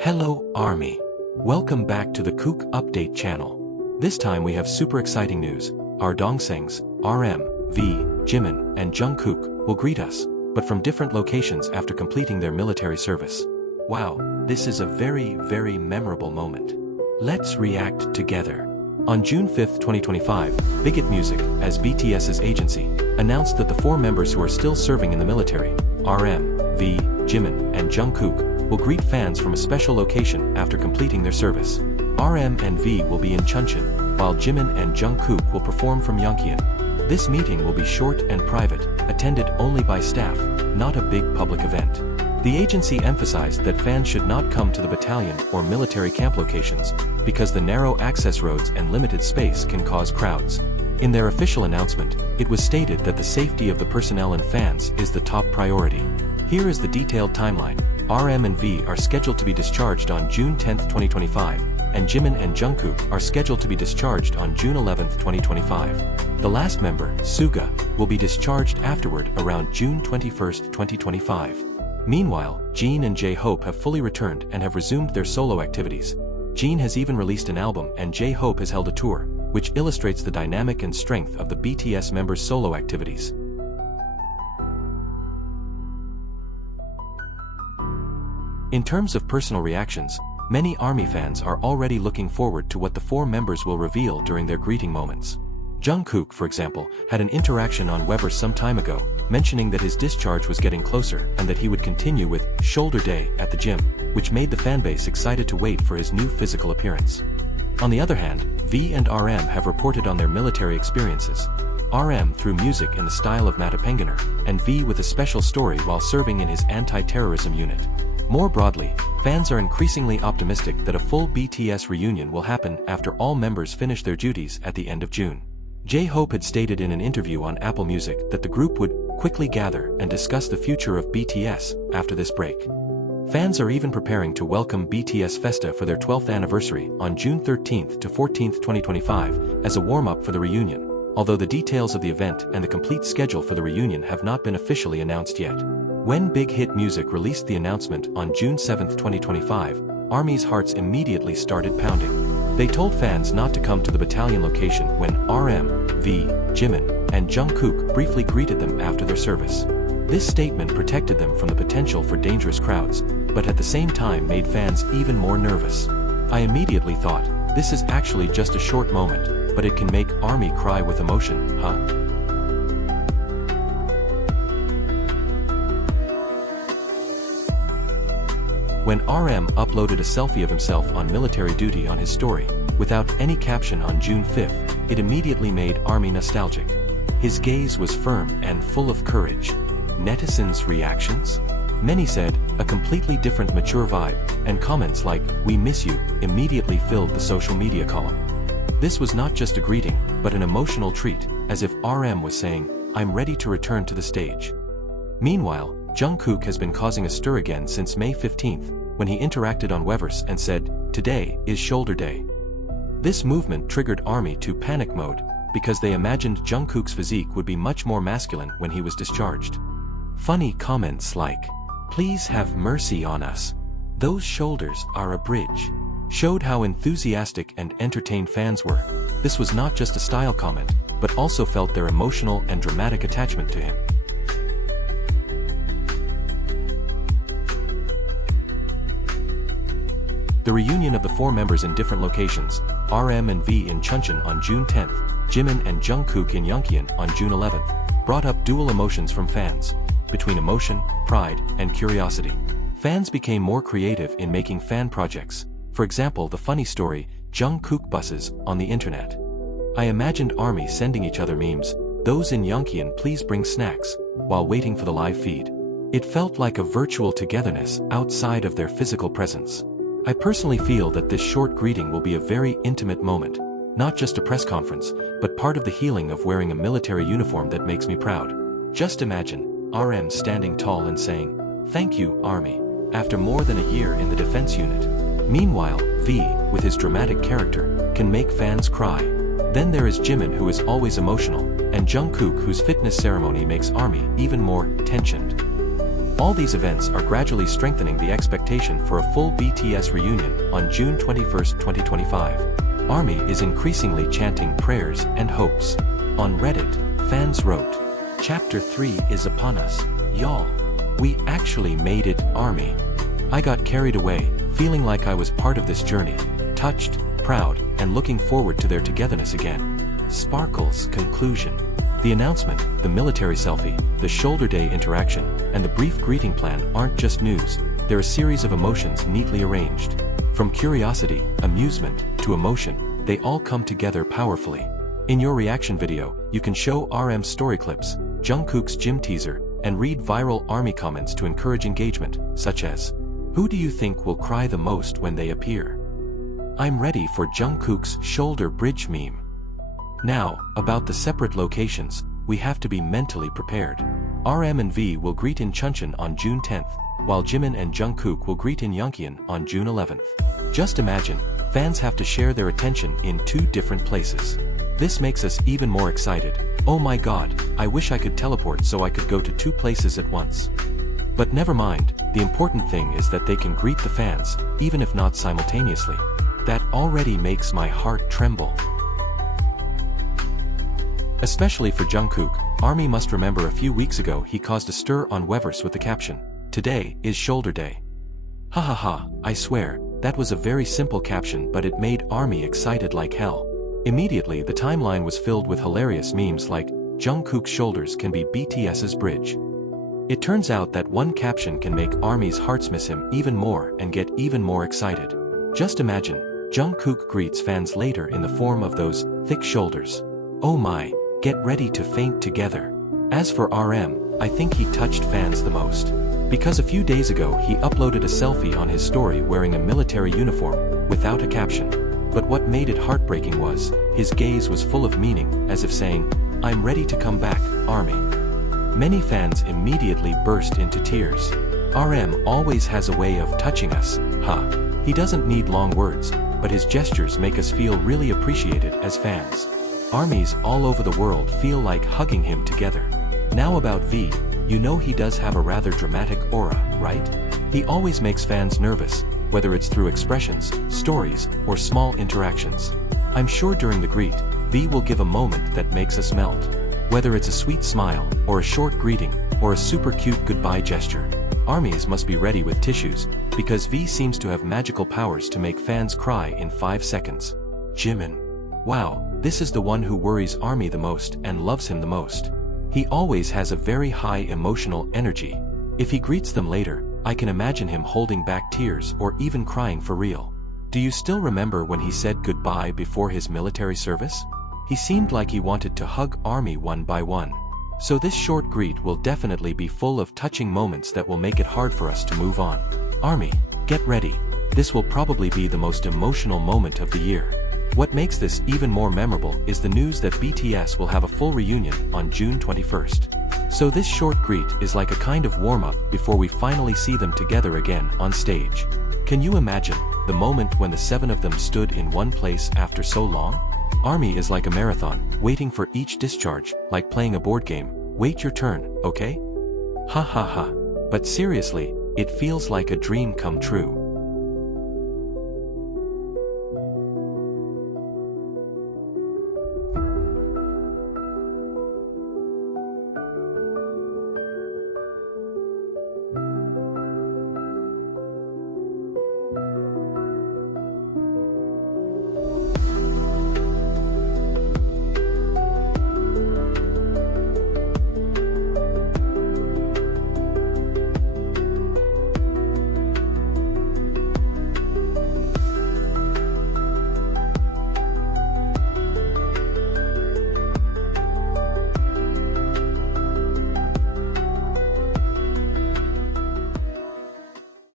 Hello, Army. Welcome back to the Kook Update channel. This time we have super exciting news. Our dongsangs, RM, V, Jimin, and Jungkook will greet us, but from different locations after completing their military service. Wow, this is a very memorable moment. Let's react together. On June 5, 2025, Big Hit Music, as BTS's agency, announced that the 4 members who are still serving in the military, RM, V, Jimin, and Jungkook, will greet fans from a special location after completing their service. RM and V will be in Chuncheon, while Jimin and Jungkook will perform from Yongkyeon. This meeting will be short and private, attended only by staff, not a big public event. The agency emphasized that fans should not come to the battalion or military camp locations, because the narrow access roads and limited space can cause crowds. In their official announcement, it was stated that the safety of the personnel and fans is the top priority. Here is the detailed timeline. RM and V are scheduled to be discharged on June 10, 2025, and Jimin and Jungkook are scheduled to be discharged on June 11, 2025. The last member, Suga, will be discharged afterward around June 21, 2025. Meanwhile, Jin and J-Hope have fully returned and have resumed their solo activities. Jin has even released an album and J-Hope has held a tour, which illustrates the dynamic and strength of the BTS members' solo activities. In terms of personal reactions, many ARMY fans are already looking forward to what the 4 members will reveal during their greeting moments. Jungkook, for example, had an interaction on Weverse some time ago, mentioning that his discharge was getting closer and that he would continue with shoulder day at the gym, which made the fanbase excited to wait for his new physical appearance. On the other hand, V and RM have reported on their military experiences. RM through music in the style of Matapengener, and V with a special story while serving in his anti-terrorism unit. More broadly, fans are increasingly optimistic that a full BTS reunion will happen after all members finish their duties at the end of June. J-Hope had stated in an interview on Apple Music that the group would quickly gather and discuss the future of BTS after this break. Fans are even preparing to welcome BTS Festa for their 12th anniversary on June 13 to 14, 2025, as a warm-up for the reunion, although the details of the event and the complete schedule for the reunion have not been officially announced yet. When Big Hit Music released the announcement on June 7, 2025, ARMY's hearts immediately started pounding. They told fans not to come to the battalion location when RM, V, Jimin, and Jungkook briefly greeted them after their service. This statement protected them from the potential for dangerous crowds, but at the same time made fans even more nervous. I immediately thought, this is actually just a short moment, but it can make ARMY cry with emotion, huh? When RM uploaded a selfie of himself on military duty on his story, without any caption on June 5, it immediately made ARMY nostalgic. His gaze was firm and full of courage. Netizens' reactions? Many said, a completely different mature vibe, and comments like, "We miss you," immediately filled the social media column. This was not just a greeting, but an emotional treat, as if RM was saying, "I'm ready to return to the stage." Meanwhile, Jungkook has been causing a stir again since May 15, when he interacted on Weverse and said, "Today is shoulder day." This movement triggered ARMY to panic mode, because they imagined Jungkook's physique would be much more masculine when he was discharged. Funny comments like, "Please have mercy on us. Those shoulders are a bridge," showed how enthusiastic and entertained fans were. This was not just a style comment, but also felt their emotional and dramatic attachment to him. The reunion of the 4 members in different locations, RM and V in Chuncheon on June 10, Jimin and Jungkook in Yongkyeon on June 11, brought up dual emotions from fans, between emotion, pride, and curiosity. Fans became more creative in making fan projects, for example the funny story, Jungkook buses, on the internet. I imagined ARMY sending each other memes, "Those in Yongkyeon please bring snacks," while waiting for the live feed. It felt like a virtual togetherness outside of their physical presence. I personally feel that this short greeting will be a very intimate moment, not just a press conference, but part of the healing of wearing a military uniform that makes me proud. Just imagine, RM standing tall and saying, "Thank you, ARMY," after more than a year in the defense unit. Meanwhile, V, with his dramatic character, can make fans cry. Then there is Jimin, who is always emotional, and Jungkook, whose fitness ceremony makes ARMY even more tensioned. All these events are gradually strengthening the expectation for a full BTS reunion on June 21, 2025. ARMY is increasingly chanting prayers and hopes. On Reddit, fans wrote, "Chapter 3 is upon us, y'all. We actually made it, ARMY. I got carried away, feeling like I was part of this journey, touched, proud, and looking forward to their togetherness again." Sparkle's conclusion. The announcement, the military selfie, the shoulder day interaction, and the brief greeting plan aren't just news, they're a series of emotions neatly arranged. From curiosity, amusement, to emotion, they all come together powerfully. In your reaction video, you can show RM's story clips, Jungkook's gym teaser, and read viral ARMY comments to encourage engagement, such as, "Who do you think will cry the most when they appear? I'm ready for Jungkook's shoulder bridge meme." Now, about the separate locations, we have to be mentally prepared. RM and V will greet in Chuncheon on June 10th, while Jimin and Jungkook will greet in Yongkyeon on June 11th. Just imagine, fans have to share their attention in 2 different places. This makes us even more excited. Oh my god, I wish I could teleport so I could go to 2 places at once. But never mind, the important thing is that they can greet the fans, even if not simultaneously. That already makes my heart tremble. Especially for Jungkook, ARMY must remember a few weeks ago he caused a stir on Weverse with the caption, "Today is shoulder day." Hahaha, I swear, that was a very simple caption but it made ARMY excited like hell. Immediately the timeline was filled with hilarious memes like, "Jungkook's shoulders can be BTS's bridge." It turns out that one caption can make ARMY's hearts miss him even more and get even more excited. Just imagine, Jungkook greets fans later in the form of those thick shoulders. Oh my, get ready to faint together. As for RM, I think he touched fans the most. Because a few days ago he uploaded a selfie on his story wearing a military uniform, without a caption. But what made it heartbreaking was, his gaze was full of meaning, as if saying, "I'm ready to come back, ARMY." Many fans immediately burst into tears. RM always has a way of touching us, He doesn't need long words, but his gestures make us feel really appreciated as fans. ARMYs all over the world feel like hugging him together. Now about V, you know he does have a rather dramatic aura, right? He always makes fans nervous, whether it's through expressions, stories, or small interactions. I'm sure during the greet, V will give a moment that makes us melt. Whether it's a sweet smile, or a short greeting, or a super cute goodbye gesture. ARMYs must be ready with tissues, because V seems to have magical powers to make fans cry in 5 seconds. Jimin. Wow, this is the one who worries ARMY the most and loves him the most. He always has a very high emotional energy. If he greets them later, I can imagine him holding back tears or even crying for real. Do you still remember when he said goodbye before his military service? He seemed like he wanted to hug ARMY one by one. So this short greet will definitely be full of touching moments that will make it hard for us to move on. ARMY, get ready. This will probably be the most emotional moment of the year. What makes this even more memorable is the news that BTS will have a full reunion on June 21st. So this short greet is like a kind of warm-up before we finally see them together again on stage. Can you imagine the moment when the 7 of them stood in one place after so long? ARMY is like a marathon, waiting for each discharge, like playing a board game. Wait your turn, okay? Ha ha ha. But seriously, it feels like a dream come true.